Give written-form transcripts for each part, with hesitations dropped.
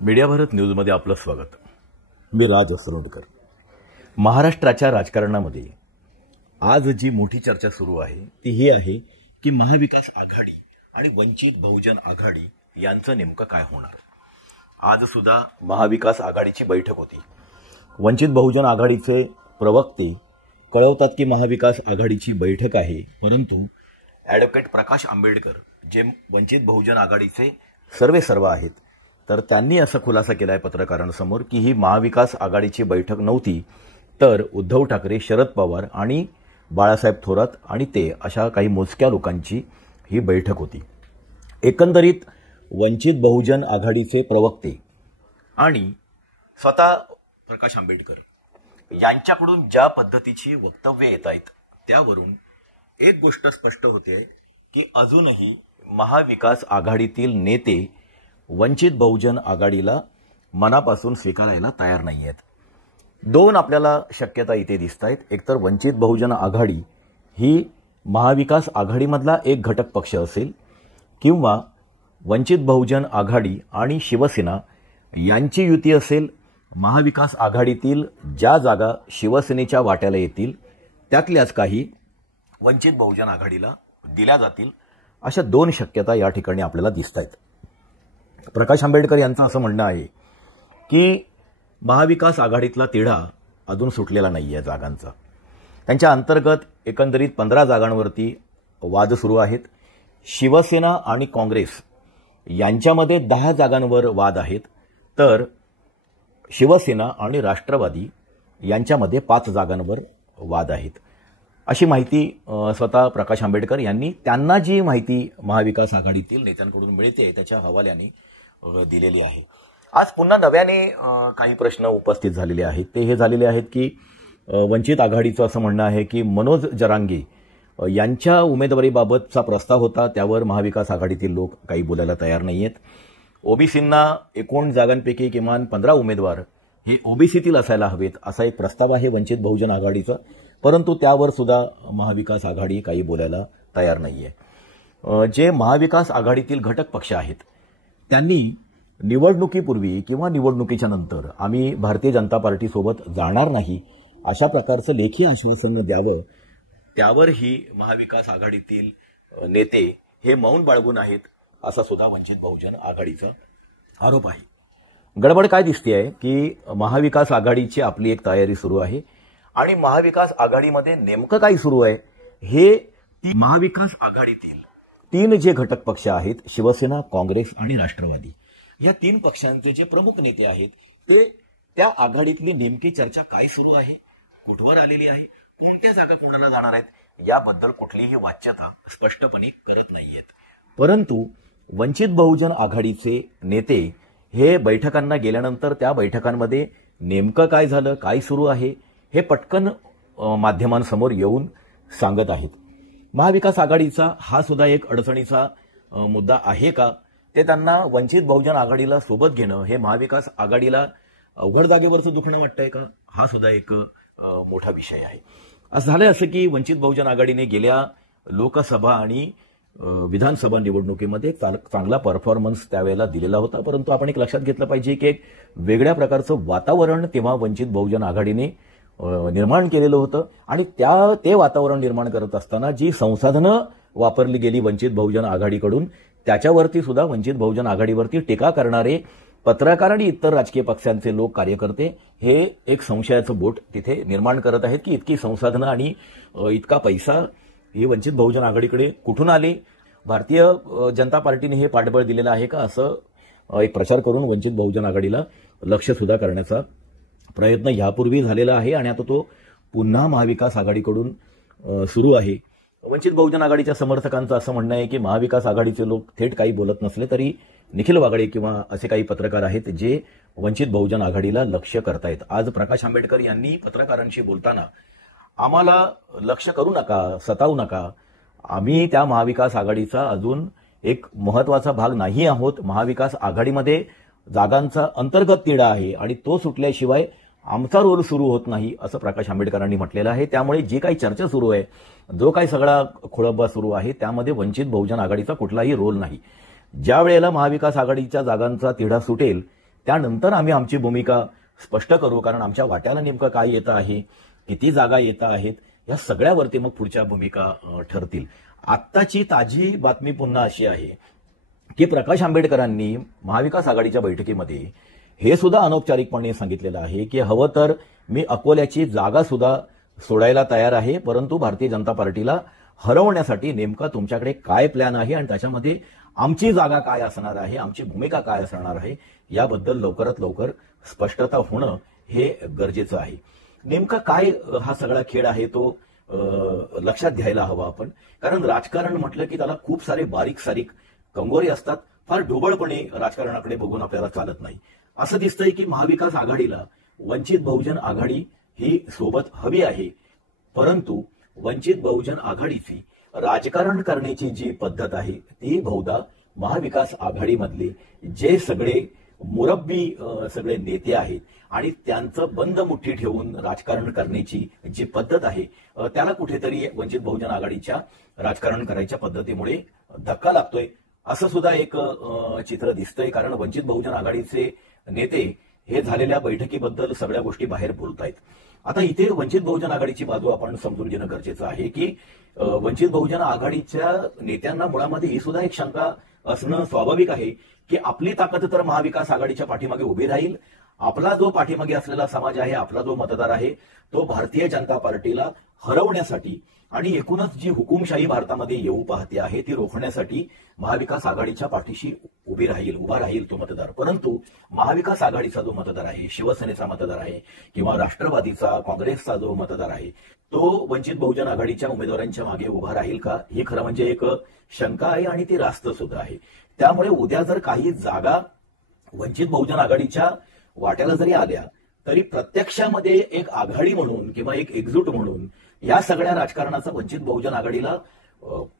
Media Bharat न्यूजमध्ये आपलं स्वागत। मी राज असरोडकर। महाराष्ट्राच्या राजकारणामध्ये आज जी मोठी चर्चा सुरू आहे ती ही आहे की महाविकास आघाडी आणि वंचित बहुजन आघाडी यांचं नेमकं काय होणार। आज सुद्धा महाविकास आघाडीची बैठक होती। वंचित बहुजन आघाडीचे प्रवक्ते कळवतात की महाविकास आघाडीची बैठक आहे, परंतु ॲडव्होकेट प्रकाश आंबेडकर जे वंचित बहुजन आघाडीचे सर्वेसर्वा आहेत तर त्यांनी असा खुलासा केलाय पत्रकारांसमोर की ही महाविकास आघाडीची बैठक नव्हती, तर उद्धव ठाकरे, शरद पवार आणि बाळासाहेब थोरात आणि ते अशा काही मोजक्या लोकांची ही बैठक होती। एकंदरीत वंचित बहुजन आघाडीचे प्रवक्ते आणि स्वतः प्रकाश आंबेडकर यांच्याकडून ज्या पद्धतीची वक्तव्ये येत आहेत त्यावरून एक गोष्ट स्पष्ट होते की अजूनही महाविकास आघाडीतील नेते वंचित बहुजन आघाडीला मनापासून स्वीकारायला तयार नाही आहेत। दोन आपल्याला शक्यता इथे दिसत आहेत। एकतर वंचित बहुजन आघाडी ही महाविकास आघाडीमधला एक घटक पक्ष असेल किंवा वंचित बहुजन आघाडी आणि शिवसेना यांची युती असेल। महाविकास आघाडीतील ज्या जागा शिवसेनेच्या वाट्याला येतील त्यातल्याच काही वंचित बहुजन आघाडीला दिल्या जातील, अशा दोन शक्यता या ठिकाणी आपल्याला दिसत आहेत। प्रकाश आंबेडकर यांचं असं म्हणणं आहे की महाविकास आघाडीतला तिढा अजून सुटलेला नाहीये जागांचा। त्यांच्या अंतर्गत एकंदरीत 15 जागांवरती वाद सुरू आहेत। शिवसेना आणि काँग्रेस यांच्यामध्ये 10 जागांवर वाद आहेत, तर शिवसेना आणि राष्ट्रवादी यांच्यामध्ये 5 जागांवर वाद आहेत, अशी माहिती स्वतः प्रकाश आंबेडकर यांनी त्यांना जी माहिती महाविकास आघाडीतील नेत्यांकडून मिळते त्याच्या हवाल्याने दिलेली आहे। आज पुन्हा नव्याने काही प्रश्न उपस्थित झालेले आहेत। ते हे झालेले आहेत की वंचित आघाडीचं असं म्हणणं आहे की मनोज जरांगे यांच्या उमेदवारीबाबतचा प्रस्ताव होता, त्यावर महाविकास आघाडीतील लोक काही बोलायला तयार नाहीयेत। ओबीसींना 19 जागांपैकी किमान 15 उमेदवार हे ओबीसीतील असायला हवेत असा एक प्रस्ताव आहे वंचित बहुजन आघाडीचा, परंतु त्यावर सुद्धा महाविकास आघाडी काही बोलायला तयार नाहीये। जे महाविकास आघाडीतील घटक पक्ष आहेत त्यांनी निवडणुकीपूर्वी किंवा निवडणुकीच्या नंतर आम्ही भारतीय जनता पार्टीसोबत जाणार नाही अशा प्रकारचं लेखी आश्वासन द्यावं, त्यावरही महाविकास आघाडीतील नेते हे मौन बाळगून आहेत असा सुद्धा वंचित बहुजन आघाडीचा आरोप आहे। गडबड काय दिसतेय की महाविकास आघाडीची आपली एक तयारी सुरू आहे आणि महाविकास आघाडीमध्ये नेमकं काय सुरू आहे हे महाविकास आघाडीतील 3 जे घटक पक्ष आहेत, शिवसेना, काँग्रेस आणि राष्ट्रवादी, या 3 पक्षांचे जे प्रमुख नेते आहेत ते त्या आघाडीतली नेमकी चर्चा काय सुरू आहे, कुठवर आलेली आहे, कोणत्या जागा कोणाला जाणार आहेत याबद्दल कुठलीही वाच्यता स्पष्टपणे करत नाहीयेत। परंतु वंचित बहुजन आघाडीचे नेते हे बैठकांना गेल्यानंतर त्या बैठकांमध्ये नेमकं काय झालं, काय सुरू आहे हे पटकन माध्यमांसमोर येऊन सांगत आहेत। महाविकास आघाडीचा हा सुद्धा एक अडचणीचा मुद्दा आहे का, ते त्यांना वंचित बहुजन आघाडीला सोबत घेणं हे महाविकास आघाडीला अवघड जागेवरचं दुखणं वाटतंय का, हा सुद्धा एक मोठा विषय आहे। असं झालंय असं की वंचित बहुजन आघाडीने गेल्या लोकसभा आणि विधानसभा निवडणुकीमध्ये चांगला परफॉर्मन्स त्यावेळेला दिलेला होता, परंतु आपण एक लक्षात घेतलं पाहिजे की एक वेगळ्या प्रकारचं वातावरण तेव्हा वंचित बहुजन आघाडीने निर्माण केलेलं होतं आणि ते वातावरण निर्माण करत असताना जी संसाधनं वापरली गेली वंचित बहुजन आघाडीकडून त्याच्यावरती सुद्धा वंचित बहुजन आघाडीवरती टीका करणारे पत्रकार आणि इतर राजकीय पक्षांचे लोक, कार्यकर्ते हे एक संशयाचं बोट तिथे निर्माण करत आहेत की इतकी संसाधनं आणि इतका पैसा हे वंचित बहुजन आघाडीकडे कुठून आले, भारतीय जनता पार्टीने हे पाठबळ दिलेलं आहे का, असं एक प्रचार करून वंचित बहुजन आघाडीला लक्ष सुद्धा करण्याचा प्रयत्न यापूर्वी झालेला आहे आणि आता तो पुन्हा महाविकास आघाडीकडून सुरू आहे। वंचित बहुजन आघाडीच्या समर्थकांचं असं म्हणणं आहे की महाविकास आघाडीचे लोक थेट काही बोलत नसले तरी निखिल वागळे किंवा असे काही पत्रकार आहेत जे वंचित बहुजन आघाडीला लक्ष्य करतायत। आज प्रकाश आंबेडकर यांनी पत्रकारांशी बोलताना आम्हाला लक्ष्य करू नका, सतावू नका, आम्ही त्या महाविकास आघाडीचा अजून एक महत्वाचा भाग नाही आहोत, महाविकास आघाडीमध्ये जागांचा अंतर्गत तिढा आहे आणि तो सुटल्याशिवाय आमचा रोल सुरू होत नाही असं प्रकाश आंबेडकरांनी म्हटलेलं आहे। त्यामुळे जी काही चर्चा सुरू आहे, जो काही सगळा खोळंबा सुरू आहे त्यामध्ये वंचित बहुजन आघाडीचा कुठलाही रोल नाही। ज्या वेळेला महाविकास आघाडीच्या जागांचा तिढा सुटेल त्यानंतर आम्ही आमची भूमिका स्पष्ट करू, कारण आमच्या वाट्याला नेमकं काय येतं आहे, किती जागा येत आहेत, या सगळ्यावरती मग पुढच्या भूमिका ठरतील. आत्ताची ताजी बातमी पुन्हा अशी आहे की प्रकाश आंबेडकरांनी महाविकास आघाडीच्या बैठकीमध्ये हे सुद्धा अनौपचारिकपणे सांगितलेलं आहे की हवं तर मी अकोल्याची जागा सुद्धा सोडायला तयार आहे, परंतु भारतीय जनता पार्टीला हरवण्यासाठी नेमका तुमच्याकडे काय प्लॅन आहे आणि त्याच्यामध्ये आमची जागा काय असणार आहे, आमची भूमिका काय असणार आहे, याबद्दल लवकरात लवकर स्पष्टता होणं हे गरजेचं आहे. नेमका काय हा सगळा खेळ आहे तो लक्षात घ्यायला हवा आपण, कारण राजकारण म्हटलं की त्याला खूप सारे बारीक सारीक कंगोरे असतात. फार ढोबळपणे राजकारणाकडे बघून आपल्याला चालत नाही. असं दिसतंय की महाविकास आघाडीला वंचित बहुजन आघाडी ही सोबत हवी आहे, परंतु वंचित बहुजन आघाडीची राजकारण करण्याची जी पद्धत आहे ती बहुधा महाविकास आघाडीमधले जे सगळे मुरब्बी सगळे नेते आहेत आणि त्यांचं बंद मुठ्ठी ठेवून राजकारण करण्याची जी पद्धत आहे त्याला कुठेतरी वंचित बहुजन आघाडीच्या राजकारण करायच्या पद्धतीमुळे धक्का लागतोय, असं सुद्धा एक चित्र दिसतंय. कारण वंचित बहुजन आघाडीचे नेते हे झालेल्या बैठकीबद्दल सगळ्या गोष्टी बाहेर बोलतायत. आता इथे वंचित बहुजन आघाडीची बाजू आपण समजून घेणं गरजेचं आहे की वंचित बहुजन आघाडीच्या नेत्यांना मुळामध्ये ही सुद्धा एक शंका असणं स्वाभाविक आहे की आपली ताकद तर महाविकास आघाडीच्या पाठीमागे उभी राहील, आपला जो पाठीमागे असलेला समाज आहे, आपला जो मतदार आहे तो भारतीय जनता पार्टीला हरवण्यासाठी आणि एकूणच जी हुकुमशाही भारतामध्ये येऊ पाहते आहे ती रोखण्यासाठी महाविकास आघाडीच्या पाठीशी उभा राहील तो मतदार. परंतु महाविकास आघाडीचा जो मतदार आहे, शिवसेनेचा मतदार आहे किंवा राष्ट्रवादीचा, काँग्रेसचा जो मतदार आहे तो वंचित बहुजन आघाडीच्या उमेदवारांच्या मागे उभा राहील का, ही खरं म्हणजे एक शंका आहे आणि ती रास्त सुद्धा आहे. त्यामुळे उद्या जर काही जागा वंचित बहुजन आघाडीच्या वाट्याला जरी आल्या तरी प्रत्यक्षामध्ये एक आघाडी म्हणून किंवा एक एकजूट म्हणून या सगळ्या राजकारणाचा वंचित बहुजन आघाडीला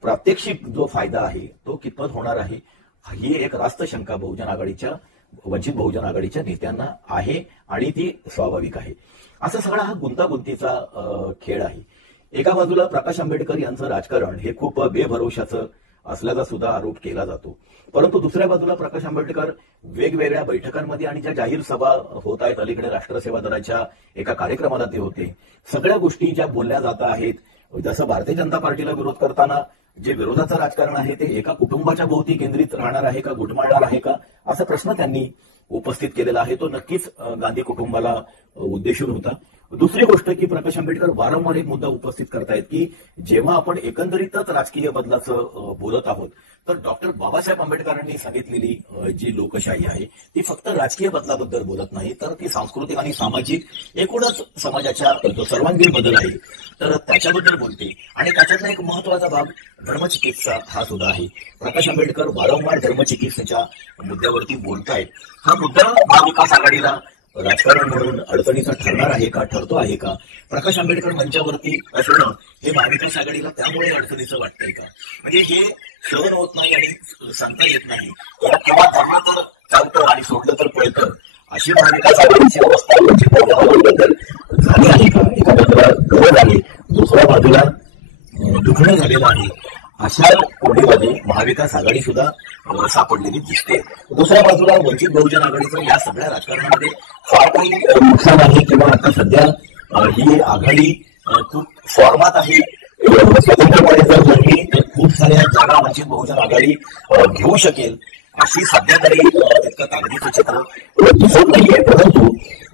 प्रात्यक्षिक जो फायदा आहे तो कितपत होणार आहे, ही एक रास्त शंका वंचित बहुजन आघाडीच्या नेत्यांना आहे आणि ती स्वाभाविक आहे. असा सगळा हा गुंतागुंतीचा खेळ आहे. एका बाजूला प्रकाश आंबेडकर यांचं राजकारण हे खूप बेभरोशाचं असल्याचा सुद्धा आरोप केला जातो, परंतु दुसऱ्या बाजूला प्रकाश आंबेडकर वेगवेगळ्या बैठकांमध्ये आणि ज्या जाहीर सभा होत आहेत, अलीकडे राष्ट्रसेवा दलाच्या एका कार्यक्रमाला ते होते, सगळ्या गोष्टी ज्या बोलल्या जात आहेत, जसं भारतीय जनता पार्टीला विरोध करताना जे विरोधाचं राजकारण आहे ते एका कुटुंबाच्या भोवती केंद्रित राहणार आहे का, घुटमाळणार आहे का, असा प्रश्न त्यांनी उपस्थित केलेला आहे. तो नक्कीच गांधी कुटुंबाला उद्देशून होता. दुसरी गोष्ट की प्रकाश आंबेडकर वारंवार एक मुद्दा उपस्थित करतायत की जेव्हा आपण एकंदरीतच राजकीय बदलाचं बोलत आहोत तर डॉक्टर बाबासाहेब आंबेडकरांनी सांगितलेली जी लोकशाही आहे ती फक्त राजकीय बदलाबद्दल बोलत नाही, तर ती सांस्कृतिक आणि सामाजिक एकूणच समाजाच्या जो सर्वांगीण बदल आहे तर त्याच्याबद्दल बोलते. आणि त्याच्यातला एक महत्वाचा भाग धर्मचिकित्सा हा सुद्धा आहे. प्रकाश आंबेडकर वारंवार धर्मचिकित्सेच्या मुद्द्यावरती बोलतायत. हा मुद्दा महाविकास आघाडीला राजकारण म्हणून अडचणीचा ठरणार आहे का, ठरतो आहे का? प्रकाश आंबेडकर मंचावरती असणं हे महाविकास आघाडीला त्यामुळे अडचणीचं वाटतंय का? म्हणजे हे सहन होत नाही आणि सांगता येत नाही. किंवा धरलं तर चालतं आणि सोडलं तर पळतं, अशी महाविकास आघाडीची अवस्था बद्दल झाली आहे का? एका बाजूला गरज आहे, दुसऱ्या बाजूला दुखणं झालेलं आहे. अशा कोडीमध्ये महाविकास आघाडी सुद्धा सापडलेली दिसते. दुसऱ्या बाजूला वंचित बहुजन आघाडीचं या सगळ्या राजकारणामध्ये फार काही नुकसान आहे किंवा आता सध्या ही आघाडी खूप फॉर्मात आहे. स्वतंत्रपणे जर म्हणली तर खूप साऱ्या जागा वंचित बहुजन आघाडी घेऊ शकेल अशी सध्या तरी तितकं कागदीचं चित्र दिसत नाहीये. परंतु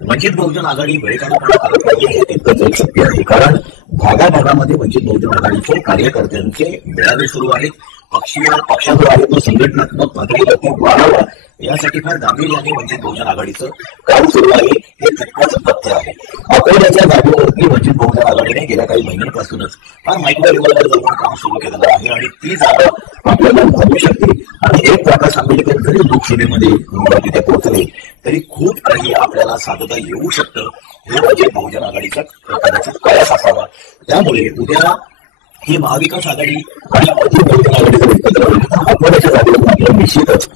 वंचित बहुजन आघाडी वेळेकाळापणा करत नाहीये हे तितकंच एक सत्य आहे. कारण भागाभागामध्ये वंचित बहुजन आघाडीचे कार्यकर्त्यांचे मेळावे सुरू आहेत. पक्ष जो आहे तो संघटनात्मक पातळीवरती वाढावा यासाठी फार गांभीर्याने वंचित बहुजन आघाडीचं काम सुरू आहे हे तितकंच तथ्य आहे. अकोल्याच्या जागेवरती वंचित बहुजन आघाडीने गेल्या काही महिन्यांपासूनच फार मायक्रो लेव्हलवर जाऊन काम सुरू केलेलं आहे आणि ती जागा आपल्याला भागू शकते. आणि एक प्रकाश आंबेडकर जरी लोकसभेमध्ये तिथे पोहोचले तरी खूप काही आपल्याला साधता येऊ शकतं. हे वंचित बहुजन आघाडीचा कदाचित प्रयास असावा. त्यामुळे उद्या ही महाविकास आघाडी आणि वंचित बहुजन आघाडीचं अकोल्याच्या जागेवर निश्चितच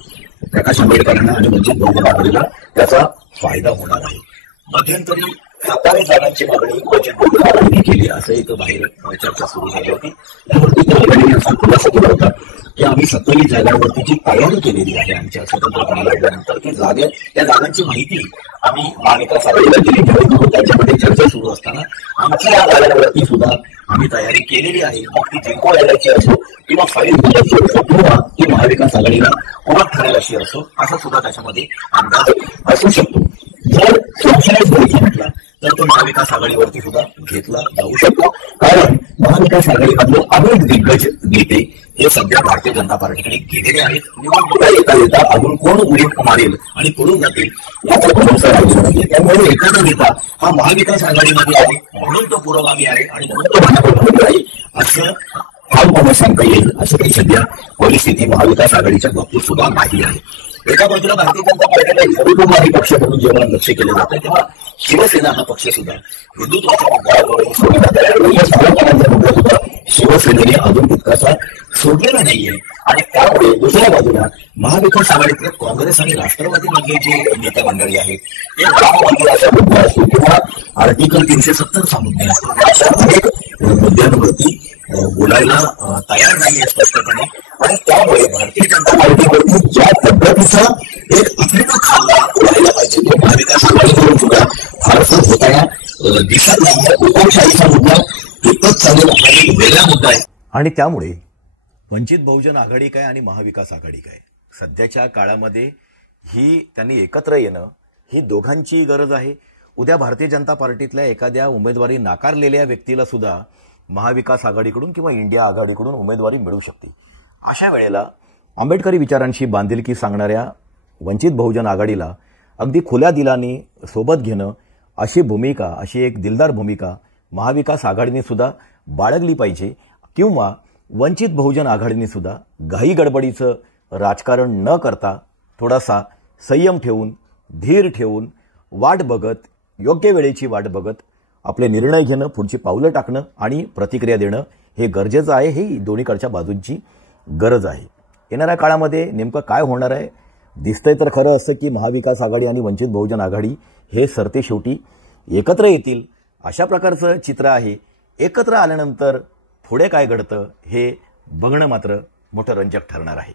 प्रकाश आंबेडकरांना आणि वंचित बहुजन आघाडीला त्याचा फायदा होणार आहे. मध्यंतरी 27 जागांची मागणी वंचित बहुजन आघाडीने केली असं एक बाहेर चर्चा सुरू झाली होती. त्यावरती त्या आघाडीने असा खुलासा केला होता की आम्ही 27 जागांवरती जी तयारी केलेली आहे आमच्या स्वतंत्रपणा लढल्यानंतर ती त्या जागांची माहिती आम्ही महाविकास आघाडीला दिली. परंतु त्याच्यामध्ये चर्चा सुरू असताना आमच्या या जागांवरती सुद्धा आम्ही तयारी केलेली आहे. मग ती जिंकून यायची असो किंवा फाईल दिल्याची असो किंवा ती महाविकास आघाडीला ओळख ठरेल अशी असो, असा सुद्धा त्याच्यामध्ये अंदाज असू शकतो. जर संशयच घ्यायचा म्हटला तर तो महाविकास आघाडीवरती सुद्धा घेतला जाऊ शकतो. कारण महाविकास आघाडीमधले अनेक दिग्गज नेते हे सध्या भारतीय जनता पार्टीकडे गेलेले आहेत. निवडणुका येता येता अजून कोण उडी मारेल आणि पडून जातील याचा भरोसा राहिलेला नाही. त्यामुळे एखादा नेता हा महाविकास आघाडीमध्ये आहे म्हणून तो पुरोगामी आहे आणि म्हणून तो भाजपमध्ये आहे असं ठामपणे सांगता येईल असं काही सध्या परिस्थिती महाविकास आघाडीच्या बाबतीत सुद्धा नाही आहे. एका बाजूला भारतीय जनता पार्टीला हिंदुत्ववादी पक्ष म्हणून जेव्हा लक्ष केलं जातं तेव्हा शिवसेना हा पक्ष सुद्धा हिंदुत्वाच्या मुद्दा सुद्धा शिवसेनेने अजून तितकासा सोडलेला नाहीये. आणि त्यामुळे दुसऱ्या बाजूला महाविकास आघाडीतले काँग्रेस आणि राष्ट्रवादीमधले जे नेता मंडळी आहेत ते रामवादी अशा मुद्दा असतो किंवा आर्टिकल 370 मुद्दे असतो अशा अनेक मुद्द्यांवरती बोलायला तयार नाहीये स्पष्टपणे. आणि त्यामुळे भारतीय जनता पार्टीवरती ज्या पद्धतीचा एक अफेट खाल्ला व्हायला पाहिजे तो महाविकास आघाडीकडून सुद्धा फारसं होताना दिसत नाहीये. हुकुमशाहीचा मुद्दा तितकंच चालेल आणि वेगळा मुद्दा आहे. आणि त्यामुळे वंचित बहुजन आघाडी काय आणि महाविकास आघाडी काय, सध्याच्या काळामध्ये ही त्यांनी एकत्र येणं ही दोघांची गरज आहे. उद्या भारतीय जनता पार्टीतल्या एखाद्या उमेदवारी नाकारलेल्या व्यक्तीला सुद्धा महाविकास आघाडीकडून किंवा इंडिया आघाडीकडून उमेदवारी मिळू शकते. अशा वेळेला आंबेडकरी विचारांशी बांधिलकी सांगणाऱ्या वंचित बहुजन आघाडीला अगदी खुल्या दिलाने सोबत घेणं अशी भूमिका, अशी एक दिलदार भूमिका महाविकास आघाडीने सुद्धा बाळगली पाहिजे. किंवा वंचित बहुजन आघाडीने सुद्धा घाई गडबडीचं राजकारण न करता थोडासा संयम ठेवून, धीर ठेवून, वाट बघत, योग्य वेळेची वाट बघत आपले निर्णय घेणं, पुढची पावलं टाकणं आणि प्रतिक्रिया देणं हे गरजेचं आहे. हे दोन्हीकडच्या बाजूंची गरज आहे. येणाऱ्या काळामध्ये नेमकं काय होणार आहे दिसतंय तर खरं असं की महाविकास आघाडी आणि वंचित बहुजन आघाडी हे सरते शेवटी एकत्र येतील अशा प्रकारचं चित्र आहे. एकत्र आल्यानंतर पुढे काय घडतं हे बघणं मात्र मोठं रंजक ठरणार आहे.